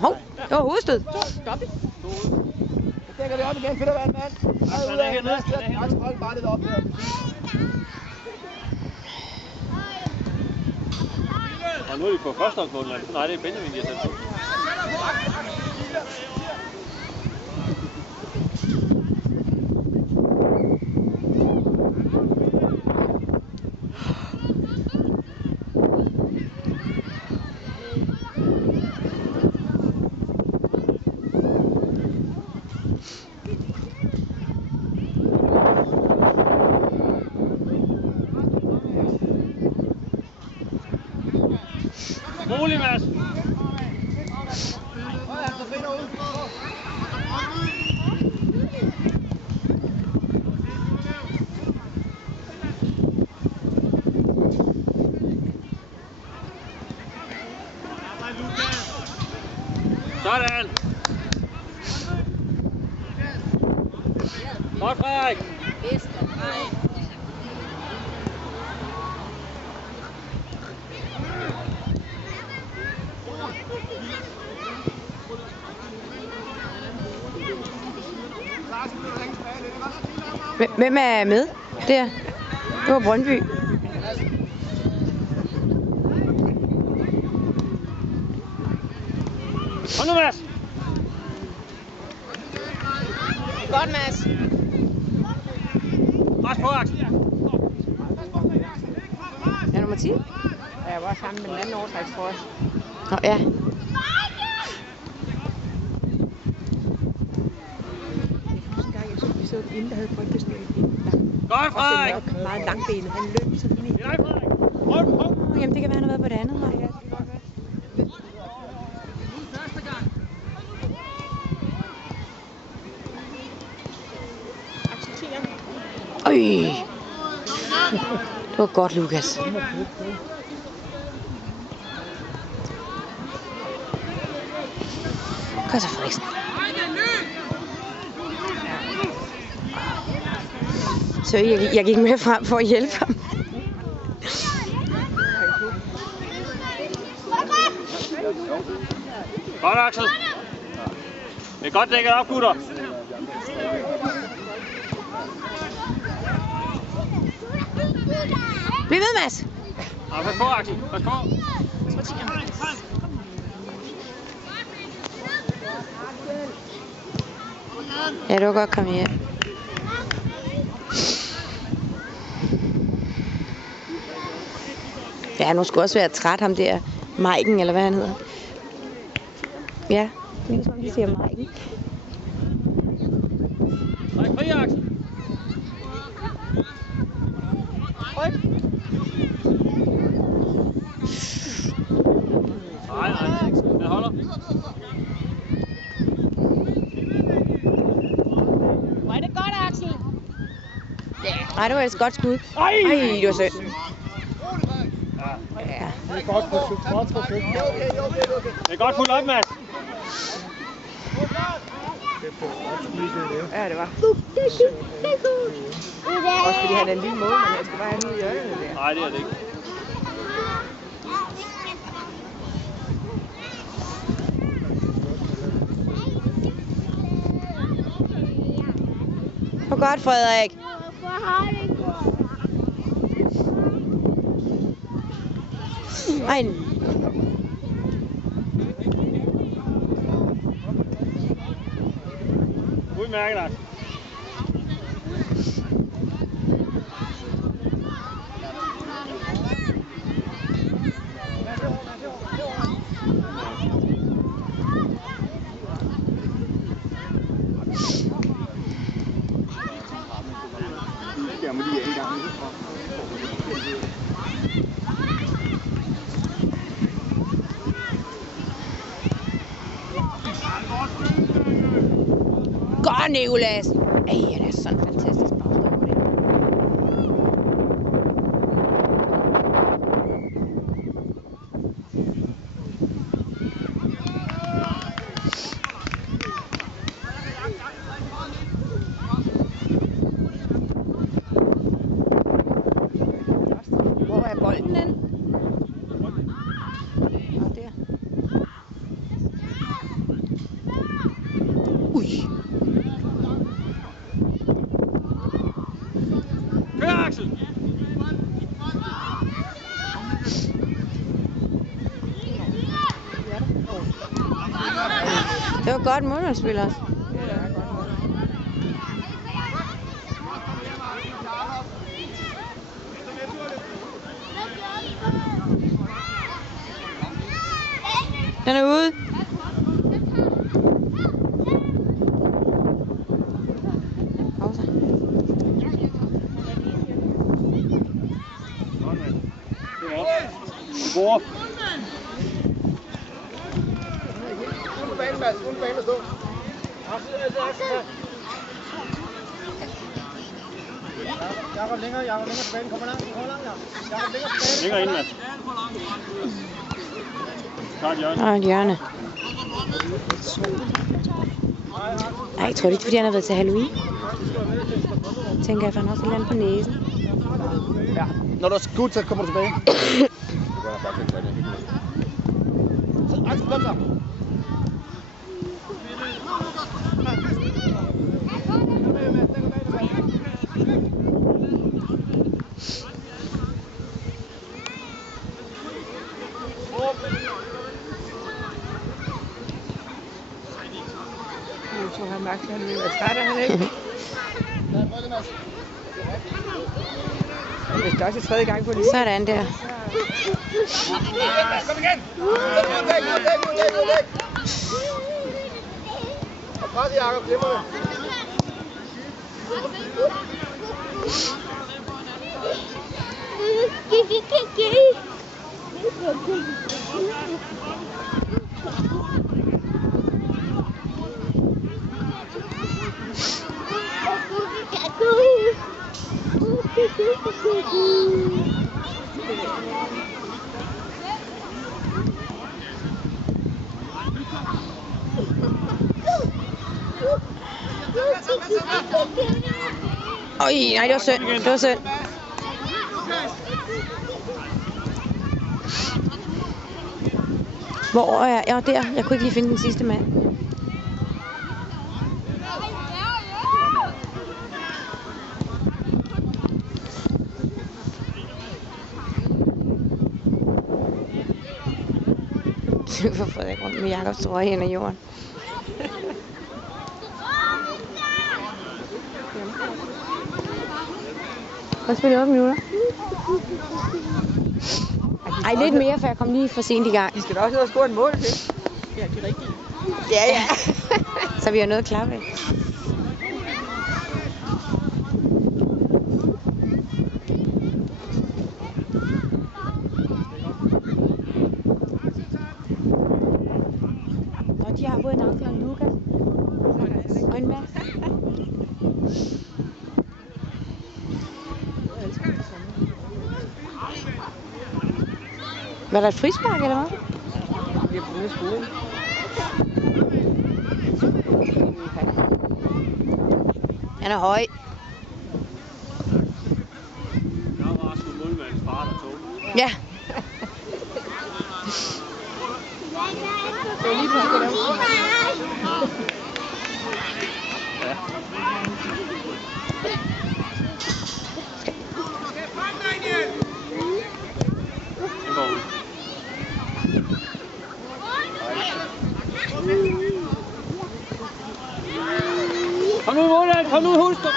Hov, det var hovedstød. Stop det. Så dækker det op igen, finder vand, mand. Ud af hernede. Hold bare lidt op her. Og nu er de på første omkring. Nej, det er Benjamin, de har sat på. Rolig, Mads. Sådan. Godt, Frederik. Hvem er med? Der. Det var Brøndby. Kom nu, Mads. Godt, Mads. Pres på, Axel. Er nummer 10? Jeg var sammen med den anden overtrækstrøje. Nå, ja. Vi så inden, der havde Brøndby-spillet. Godt, Frederik. Meget langbenet. Han løb så fint. Det er dig, Frederik. Prøv. Jamen, det kan være, han har været på det andet hold. Ja. Øj. Det var godt, Lukas. Kom så, Frederiksen. Så jeg gik med frem for at hjælpe ham. Godt, Axel. Det er godt dækket op, gutter. Bliv ved, Mads. Ja, pas på, Axel. Pas på. Ja, det var godt komme hjem. Ja, han skulle også være træt, ham der Maiken, eller hvad han hedder. Ja, det er som de siger Maiken. Træk fri, Axel. Nej, den holder. Var det godt, Axel? Nej, det var et godt skud. Ej, det var synd. Ja. Det er godt Det er godt fuldt op, Mads. Ja, det var. Også fordi han er en lille mål, men jeg skal bare have den i hjørnet der. Nej, det er det ikke. Hvor godt, Frederik. Ej. Udmærket, Axel. Jeg må lige en gang. Godt, Nicolas. Ej, han er sådan en fantastisk bagstopper, det. bolden den? Nå, der. Ui. Kør, Axel! Det var godt målmandsspil også. Den er ude. Pause. Hvor? Uden på banen, Mads. Uden på banen at stå. Jakob længere til banen. Kommer langt. Jakob længere til banen. Længere ind, Mads. Tag et hjørne. Og et hjørne. Ej, jeg tror det er fordi han har været til Halloween. Tænker jeg, for han også har landet på næsen. Ja, når du er skudt, så kommer du tilbage. Axel, kom så. Jeg tror, han magter, han vil være træt af han ikke. Det er også tredje gang på lige. Sådan der. Kom igen! Udlæg! Og pres i Jakob, glemmer det. Øj, nej, det var synd. Det var synd. Hvor er jeg? Ja, der. Jeg kunne ikke lige finde den sidste mand. Hvorfor er jeg rundt med Jakobs trøje hen ad jorden? Hvad spiller 8 minutter? Ej, lidt mere, for jeg kom lige for sent i gang. De skal da også ud og score et mål til. Ja, de er rigtige. Ja. Så vi har noget at klappe af. Og de har både en Axel og en Lukas. Og en Mads. Var der et frispark, eller hvad? Vi har fundet skolen. Han er høj. Jeg var sgu målmandens far, der tog. Ja. Det var lige på, at jeg kunne Ja. Den går ud. Kom nu, Måland! Kom nu, Hulstrup!